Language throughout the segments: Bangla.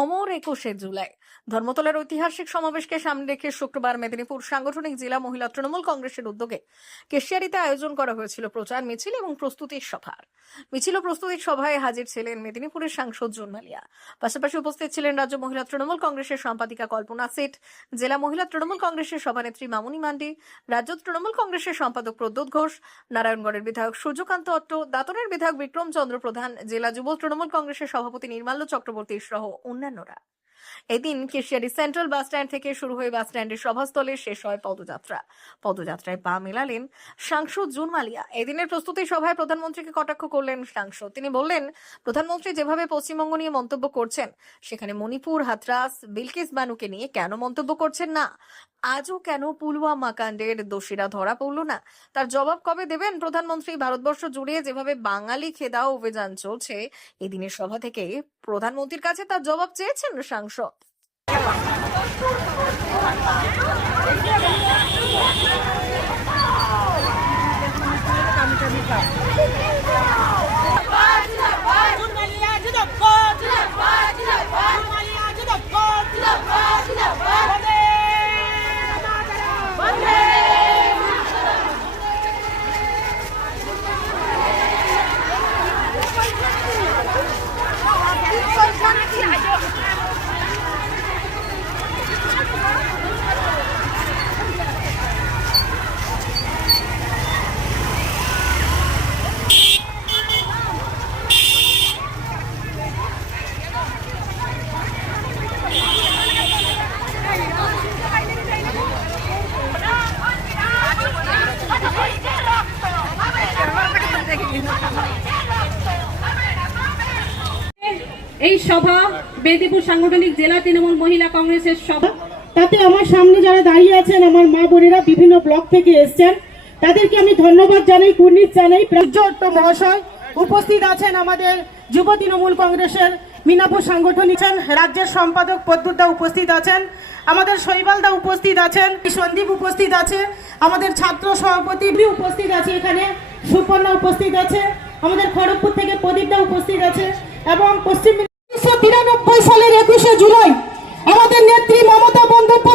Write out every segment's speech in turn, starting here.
অমর একুশে জুলাই। ধর্মতলার ঐতিহাসিক সমাবেশকে সামনে রেখে শুক্রবার মেদিনীপুর সাংগঠনিক জেলা মহিলা তৃণমূল কংগ্রেসের উদ্যোগে কেশিয়ারিতে আয়োজন করা হয়েছিল প্রচার মিছিল এবং প্রস্তুতির সভার। মিছিল ও প্রস্তুতির সভায় হাজির ছিলেন মেদিনীপুরের সাংসদ জুন মালিয়া পাশাপাশি উপস্থিত ছিলেন রাজ্য মহিলা তৃণমূল কংগ্রেসের সম্পাদিকা কল্পনা সেট জেলা মহিলা তৃণমূল কংগ্রেসের সভানেত্রী মামুনি মান্ডি, রাজ্য তৃণমূল কংগ্রেসের সম্পাদক প্রদ্যোৎ ঘোষ, নারায়ণগড়ের বিধায়ক সূর্যকান্ত অট্ট, দাতনের বিধায়ক বিক্রম চন্দ্র প্রধান, জেলা যুব তৃণমূল কংগ্রেসের সভাপতি নির্মাল্য চক্রবর্তী সহ Nora. এদিন কেশিয়ারি সেন্ট্রাল বাস স্ট্যান্ড থেকে শুরু হয়ে বাস স্ট্যান্ডের সভাস্থলে শেষ হয় পদযাত্রা। পদযাত্রায় পা মেলালেন সাংসদ জুন মালিয়া এদিনের প্রস্তুতি সভায় প্রধানমন্ত্রীকে কটাক্ষ করলেন সাংসদ। তিনি বললেন, প্রধানমন্ত্রী যেভাবে পশ্চিমবঙ্গ নিয়ে মন্তব্য করছেন, সেখানে মণিপুর হাতরাস বিলকিস বানুকে নিয়ে কেন মন্তব্য করছেন না? আজও কেন পুলওয়ামা কাণ্ডের দোষীরা ধরা পড়ল না? তার জবাব কবে দেবেন প্রধানমন্ত্রী? ভারতবর্ষ জুড়ে যেভাবে বাঙালি খেদাও অভিযান চলছে, এদিনের সভা থেকে প্রধানমন্ত্রীর কাছে তার জবাব চেয়েছেন সাংসদ Jurmalia সভা বেদিপুর সাংগঠনিক জেলা তৃণমূল মহিলা কংগ্রেসের সভা। তাতে আমার সামনে যারা দাঁড়িয়ে আছেন আমার মা বোনেরা বিভিন্ন ব্লক থেকে এসছেন তাদেরকে আমি ধন্যবাদ জানাই কুর্নিশ জানাই। প্রাজ্যট্ট মহাশয় উপস্থিত আছেন আমাদের যুব তৃণমূল কংগ্রেসের মিনাপুর সাংগঠনিক রাজ্যের সম্পাদক পদ্মুদা উপস্থিত আছেন আমাদের শৈবালদা উপস্থিত আছেন সন্দীপ উপস্থিত আছে আমাদের ছাত্র সভাপতি উপস্থিত আছে এখানে সুপর্ণা উপস্থিত আছে আমাদের খড়গপুর থেকে প্রদীপদা উপস্থিত আছে এবং পশ্চিম সালের একুশে জুলাই আমাদের নেত্রী মমতা বন্দ্যোপাধ্যায়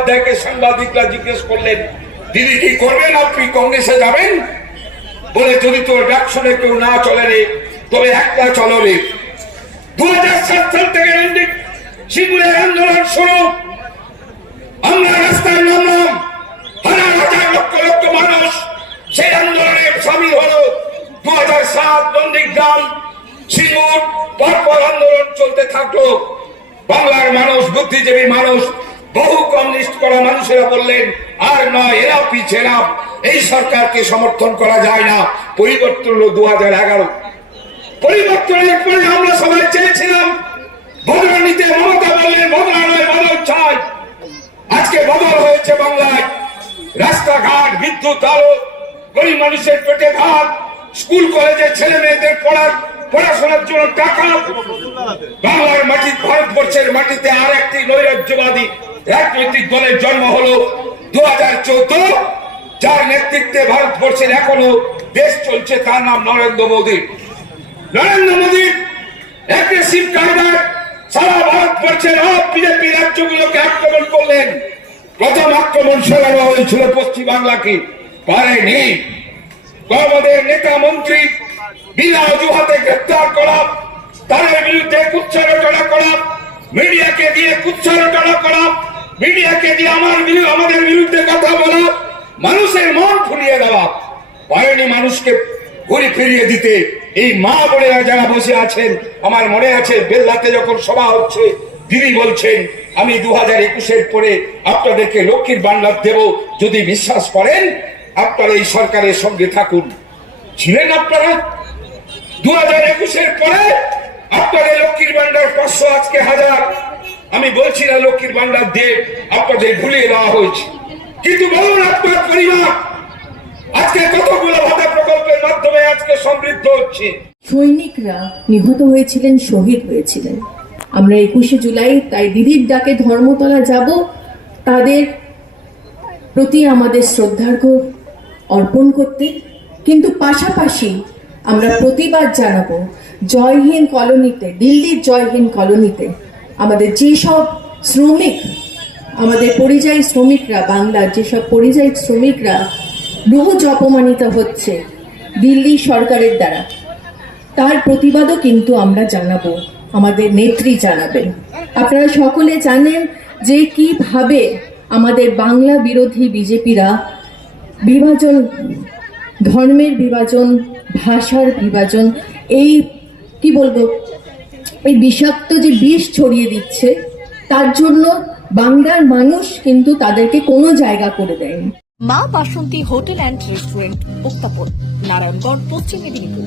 বন্দ্যোপাধ্যায়কে সাংবাদিকরা জিজ্ঞেস করলেন, দিদি, কি করবেন? আপনি কংগ্রেসে যাবেন? বলে, যদি তোর ডাক শুনে কেউ না চলে রে, তবে একটা চলো রে। দু হাজার সাত সাল থেকে সিঙ্গুরের আন্দোলন শুরু। আমরা রাস্তায় নামলাম। হাজার হাজার লক্ষ লক্ষ মানুষ সেই আন্দোলনে সামিল হলো দু হাজার সাত নন্দীগ্রাম সিঙ্গুর পরপর আন্দোলন চলতে থাকল। বাংলার মানুষ, বুদ্ধিজীবী মানুষ বহু কমিউনিস্ট করা মানুষেরা বললেন, আর নয়, এরা পিছেরা এই সরকারকে সমর্থন করা যায় না। পরিবর্তন হলো দু হাজার এগারো। পরিবর্তনের পরে আমরা সবাই চেয়েছিলাম বদলানিতে মমতা বললেন বদলানোয় বদল চাই। আজকে বদল হয়েছে বাংলায়। রাস্তাঘাট, বিদ্যুৎ, আলো, গরিব মানুষের পেটে ভাত, স্কুল কলেজের ছেলে মেয়েদের পড়ার, পড়াশোনার জন্য টাকা। বাংলার মাটি, ভারতবর্ষের মাটিতে আর একটি নৈরাজ্যবাদী রাজনৈতিক দলের জন্ম হলো দু হাজার চৌদ্দ, যার নেতৃত্বে ভারতবর্ষের এখনও দেশ চলছে, তার নাম নরেন্দ্র মোদী। নরেন্দ্র মোদী অ্যাগ্রেসিভ কায়দায় সারা ভারতবর্ষের বিজেপি রাজ্যগুলোকে আক্রমণ করলেন। প্রথম আক্রমণ চালানো হয়েছিল পশ্চিম বাংলাকে পারেনি। আমাদের নেতা মন্ত্রী বিনা অজুহাতে গ্রেপ্তার করা, তাদের বিরুদ্ধে কুচ্ছারচনা করা, মিডিয়াকে দিয়ে কুচ্ছারচনা করা মিডিয়াকে দিয়ে আমার আমাদের বিরুদ্ধে কথা বলা, মানুষের মন ফুলিয়ে দেওয়া পারেনি মানুষকে ঘুরে ফিরিয়ে দিতে, এই মা বোনেরা যারা বসে আছেন, আমার মনে আছে, বেল্লাতে যখন সভা হচ্ছে, দিদি বলছেন, আমি দু হাজার একুশের পরে আপনাদেরকে লক্ষ্মীর বান্ডার দেব, যদি বিশ্বাস করেন, আপনারা এই সরকারের সঙ্গে থাকুন। ছিলেন আপনারা? দু হাজার একুশের পরে আপনাদের লক্ষ্মীর ভান্ডার পাঁচশো, আজকে হাজার। আমি বলছি না লক্ষ্মীর ভান্ডার দিয়ে আপনাদের ভুলিয়ে দেওয়া হয়েছে। কিন্তু বলুন আপনার পরিবার, আজকে কতগুলো ভাতা প্রকল্পের মাধ্যমে আজকে সমৃদ্ধ হচ্ছে? সৈনিকরা নিহত হয়েছিলেন, শহীদ হয়েছিলেন। আমরা একুশে জুলাই, তাই দিদির ডাকে ধর্মতলা যাব। তাদের প্রতি আমাদের শ্রদ্ধার্ঘ অর্পণ করতে। কিন্তু পাশাপাশি আমরা প্রতিবাদ জানাব। জয়হীন কলোনিতে, দিল্লির জয়হীন কলোনিতে আমাদের যেসব শ্রমিক, আমাদের পরিযায়ী শ্রমিকরা, বাংলার যেসব পরিযায়ী শ্রমিকরা রোজ অপমানিত হচ্ছে দিল্লি সরকারের দ্বারা, তার প্রতিবাদও কিন্তু আমরা জানাব, আমাদের নেত্রী জানাবেন। আপনারা সকলে জানেন যে কীভাবে আমাদের বাংলা বিরোধী বিজেপিরা বিভাজন, ধর্মের বিভাজন, ভাষার বিভাজন, এই, কি বলব এই বিষাক্ত যে বিষ ছড়িয়ে দিচ্ছে, তার জন্য বাংলার মানুষ কিন্তু তাদেরকে কোনো জায়গা করে দেয়নি। Maa Basanti hotel and restaurant, উত্তাপন, Narayangarh, Paschim Medinipur.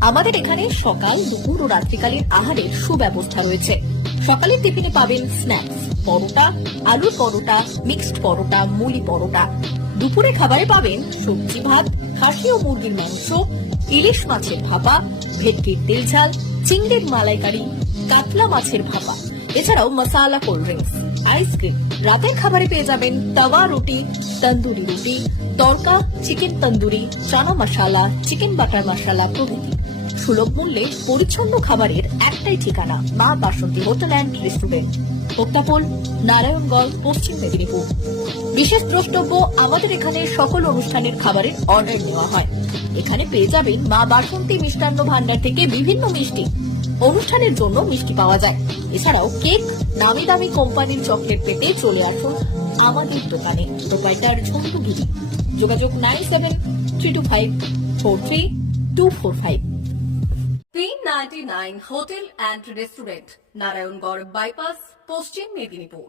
আমাদের এখানে সকাল, দুপুর ও রাত্রিকালীন আহারের সুব্যবস্থা রয়েছে। সকালের টিফিনে পাবেন স্ন্যাক্স, পরোটা, আলুর পরোটা, মিক্সড পরোটা, মুলি পরোটা। দুপুরে খাবারে পাবেন সবজি ভাত, খাসি ও মুরগির মাংস, ইলিশ মাছের ভাপা, ভেটকির তেল ঝাল চিংড়ির মালাইকারি, কাতলা মাছের ভাপা, এছাড়াও মশালা কোল্ড ড্রিঙ্কস আইসক্রিম রাতের খাবারে পেয়ে যাবেন তাওয়া রুটি, তন্দুরি রুটি, tadka, chicken tandoori, chana masala, chicken butter masala প্রভৃতি। সুলভ মূল্যে পরিচ্ছন্ন খাবারের একটাই ঠিকানা, Maa Basanti hotel and restaurant. প্রত্যাপন, Narayanganj, Paschim Medinipur. বিশেষ দ্রষ্টব্য, আমাদের এখানে সকল অনুষ্ঠানের খাবারের অর্ডার নেওয়া হয়। এখানে পেয়ে যাবেন মা বাসন্তী মিষ্টান্ন ভান্ডার থেকে বিভিন্ন মিষ্টি। অনুষ্ঠানের জন্য মিষ্টি পাওয়া যায়। এছাড়াও কেক নামি দামি কোম্পানির চকলেট পেতে চলে আসুন আমাদের দোকানে। প্রোপাইটার ঝন্টুগিরি যোগাযোগ nine seven three two five four three two four five. Hotel and restaurant, Narayangarh bypass, Paschim Medinipur.